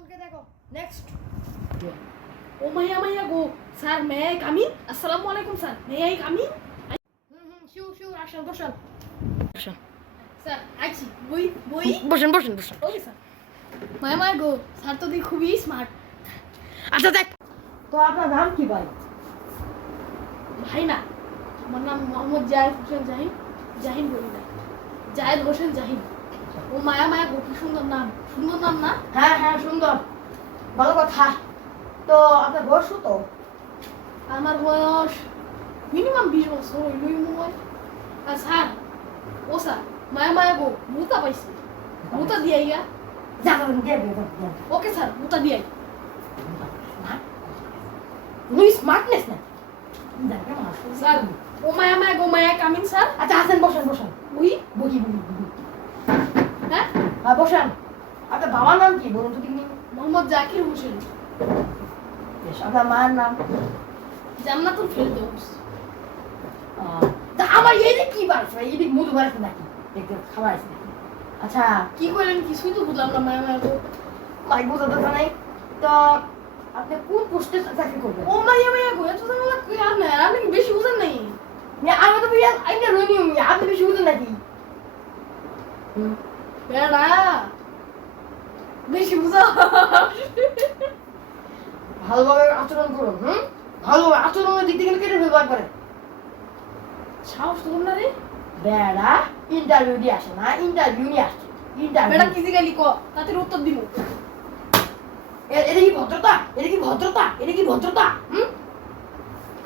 একজনকে দেখো। নেক্সট ও মাইয়া মাইয়া গো। স্যার মে আই আসসালামু আলাইকুম স্যার। মে আই হুম হুম শিউ শিউ আসেন বসেন। স্যার আইছি। বই বই? বসেন বসেন বসেন। ওকে স্যার মায়া মায়া গো স্যার তো দেখি খুবই স্মার্ট আচ্ছা দেখ। তো আপনার নাম কি ভাই? ভাই না আমার নাম মোহাম্মদ জাহেদ হোসেন জাহিন। জাহিন বলি না। জাহেদ হোসেন জাহিন। ও মায়া মায়া কি সুন্দর নাম। সুন্দর নাম না? হ্যাঁ হ্যাঁ সুন্দর। ভালো কথা। তো আপনার বয়স তো আমার বয়স মিনিমাম বিশ বছর হইলই মনে আর স্যার ও স্যার মায়া মায়া গো মুতা পাইছে। মুতা যাবেন দিয়ে দিয়ে দিয়ে ওকে স্যার মুতা দিয়াই নুই স্মার্টনেস না? স্যার ও মায়া মায়া গো মায়া কামিন স্যার। আচ্ছা আসেন বসেন বসেন। উই? বহি বহি বসেন। আপনার বাবার নাম কি বলুন তো তিনি মোহাম্মদ জাকির হোসেন। বেশ আপনার মায়ের নাম। জান্নাতুল ফেরদৌস। তা আমার এদিক কি বাড়ছে এদিক মধু বাড়ছে নাকি? দেখতে খাবার আছে আচ্ছা কি করলেন কিছুই তো বুঝলাম না মায়া মায়া গো মাইক বোঝা দরকার নাই। তো আপনি কোন পোস্টে চাকরি করবেন? ও মায়া মায়া গো এত জানা কি আর না কি বেশি বুঝেন নাই? আমি তো বিয়ার আইনা রইনি আমি। আপনি বেশি বুঝেন নাকি? হুম, বেড়া বেশি বুঝা ভালোভাবে আচরণ করুন হুম? ভালোভাবে আচরণের দিক থেকে কেটে ফেলব একবারে সাহস তো না রে। বেড়া ইন্টারভিউ দিয়ে আসে না ইন্টারভিউ নিয়ে আসছে। বেড়া ইন্টারভিউ কি জিগালি ক? তাতে উত্তর দিব। এটা কি ভদ্রতা? এটা কি ভদ্রতা? এটা কি ভদ্রতা? হুম?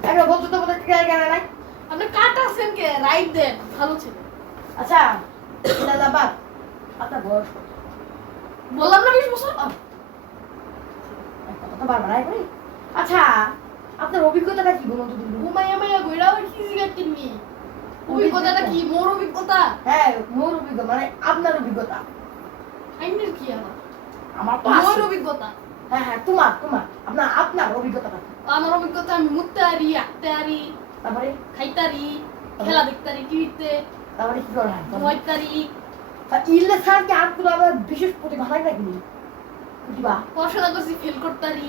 একটা ভদ্রতা বলতে কেন কেন নাই? আপনি কাট আছেন কে? রাইট দেন ভালো ছিল। আচ্ছা দাদাবাদ আপনার বয়স কত? বললাম না বিশ বছর? কথা তো বারবার আয় করি। আচ্ছা আপনার অভিজ্ঞতাটা কি বলুন তো দিদি? মায়া গো এটা কি জিগাতেন নি অভিজ্ঞতাটা কি? মোর অভিজ্ঞতা? হ্যাঁ মোর অভিজ্ঞতা মানে আপনার অভিজ্ঞতা। আইনের কি আমার? আমার তো মোর অভিজ্ঞতা? হ্যাঁ হ্যাঁ তোমার তোমার। আপনার আপনার অভিজ্ঞতাটা আমার অভিজ্ঞতা আমি মুততে আরি আঁকতে আরি তারপরে? খাইতারি খেলা দেখতারি টিভিতে তারপরে কি করা হয়? তা ইল্লে স্যার কি আর কোনো আবার বিশেষ প্রতিভা হয় নাকি প্রতিভা? পড়াশোনা করছি ফেল করতারি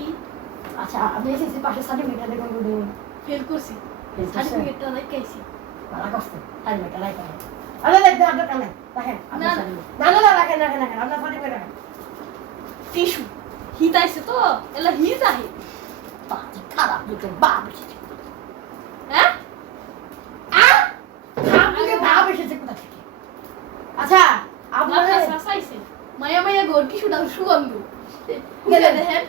আচ্ছা আপনি এসেছি পাশে সার্টিফিকেট দেখুন ফেল করছি। সার্টিফিকেটটা দেখাইছি মারা কষ্ট সার্টিফিকেট রাখেন আরে দেখতে আপনার কানে রাখেন না, না। না রাখেন রাখেন রাখেন আপনার সার্টিফিকেট রাখেন টিস্যু। হিত আইছে তো এলা হিত আহে। বাজে খারাপ দুটো বাপ এসেছে হ্যাঁ আহ! আপনাকে বাপ এসেছে কোথা থেকে আচ্ছা আপনাদের আপনার মায়া গোর টিস্যুটা সুগন্ধ। দেখেন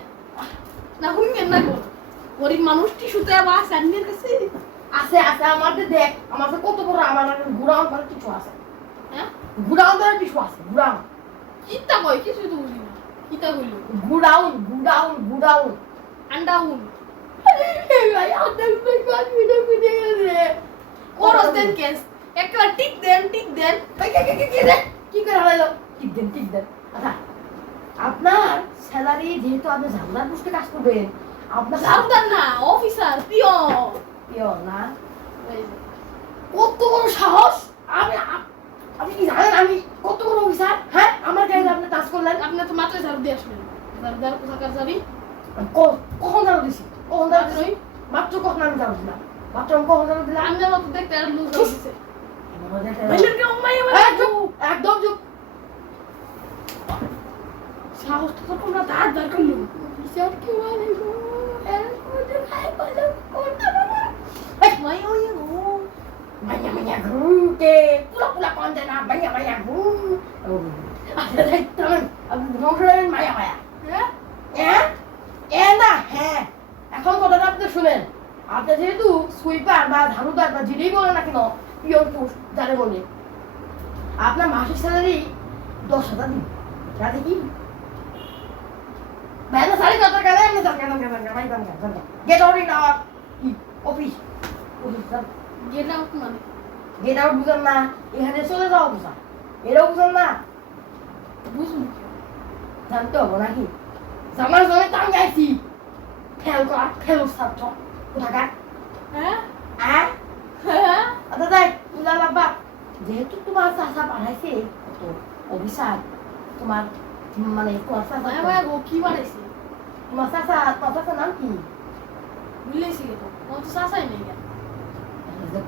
না হুইঙ্গেন না গোর গরিব মানুষ টিস্যুতে আবার স্যান্ডের কাছে? আছে আছে আমার তো দেখ আমার কত বড় আমার গুড়াউন করে কিছু আছে। হ্যাঁ? গুড়াউন করে কিছু আছে গুড়াউন কিতা কয় কিছু তো বুঝি না। কিতা কইল? গুড়াউন গুড়াউন গুড়াউন আন্ডা হুন ভাই ভিডিও ভিডিও গেছে। করস দেন কেস। টিক দেন টিক দেন। কি করে হলো ঠিক দেন ঠিক দেন। আচ্ছা আপনার স্যালারি যেহেতু আপনি ঝালদার পোস্টে কাজ করবেন আপনার সাবধান না অফিসার পিয়ন পিও না? কত বড় সাহস? আমি আপ- আপনি কি জানেন আমি কত বড় অফিসার হ্যাঁ আমার গাড়িতে আপনি কাজ করলেন। আপনি তো মাত্র ঝাড়ু দিয়ে আসলেন। ঝাড়ু দেওয়ার কোথাকার যাবি কখন জানো দিছি? কখন জানো দিছি? মাত্র কখন আমি জানো দিলাম? মাত্র কখন জানো দিলাম? আমি আমার দেখতে আর লুজ হয়েছে এবার দেখে ভাইলের কে উম্মাই আমার একদম একদম চুপ সাহস তো তোমরা দাঁড় দাঁড় করল বিচার কি বলে গো এর মধ্যে খাই বলে কোনটা বলে মাই ওই ও মাইয়া মাইয়া ঘুরতে ঘুম আচ্ছা দেখতাম আপনি নমস্কার মায়া মায়া হ্যাঁ হ্যাঁ না হ্যাঁ এখন কথাটা আপনি শুনেন আপনি যেহেতু সুইপার বা ধানুদার বা যিনি বলেন না কেন পিওর পুষ যারে বলে আপনার মাসিক স্যালারি দশ হাজার দিন যাতে কি বাইরে সাড়ে দশ টাকা আপনি দরকার দরকার দরকার ভাই দরকার দরকার get out in our office office get out মানে গেট আউট বুঝেন না এখানে চলে যাওয়া বুঝা এটাও বুঝেন না। বুঝুন জানতে হব নাকি? জানার জন্য তো আমি আইছি খেল করা খেল ছাত্র কোথাকার? হ্যাঁ? হ্যাঁ? হ্যাঁ? তাই তুলা বাবা যেহেতু তোমার চাষা পাঠাইছে কত অভিশাপ। তোমার মানে তোমার গো কি বাড়াইছে তোমার চাচা তোমার চাচার নাম কি? মিলেছি তো ও তো সাসাই নেই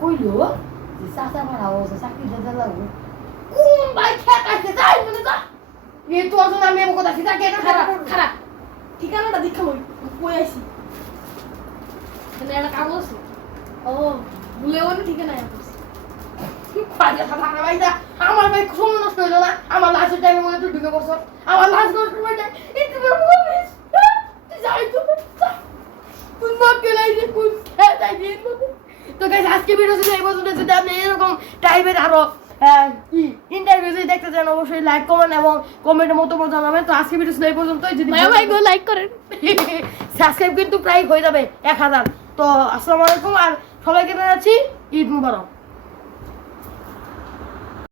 কইলো চাচা মারা যে চাকরি দিতে লাগবো কোন ভাই খেত আছে যাই বলে যা এই তো আসলে আমি এমন কথা সিধা কেটে খারাপ খারাপ ঠিকানাটা দীক্ষা লই কই আইছি এখানে একটা কাগজ ও ভুলেও না ঠিকানা আছে পাঁচটা থাকা ভাই দা আমার ভাই সময় নষ্ট হইল না আমার লাস্টের টাইমে মনে তুই ঢুকে বসো আমার লাস্ট নষ্ট হয়ে যায় একটু বলিস তুই যাই তো তুই না কেলাই যে কোন খেয়ে যাই দিয়ে তো গাইস আজকে ভিডিও যদি এই পর্যন্ত যদি আপনি এরকম টাইপের আরও ইন্টারভিউ যদি দেখতে চান অবশ্যই লাইক করেন এবং কমেন্টের মতামত জানাবেন। তো আজকে ভিডিও ছিল এই পর্যন্ত যদি ভাই ভাই গো লাইক করেন। সাবস্ক্রাইব কিন্তু প্রায় হয়ে যাবে এক হাজার। তো আসসালামু আলাইকুম আর সবাইকে জানাচ্ছি ঈদ মুবারক।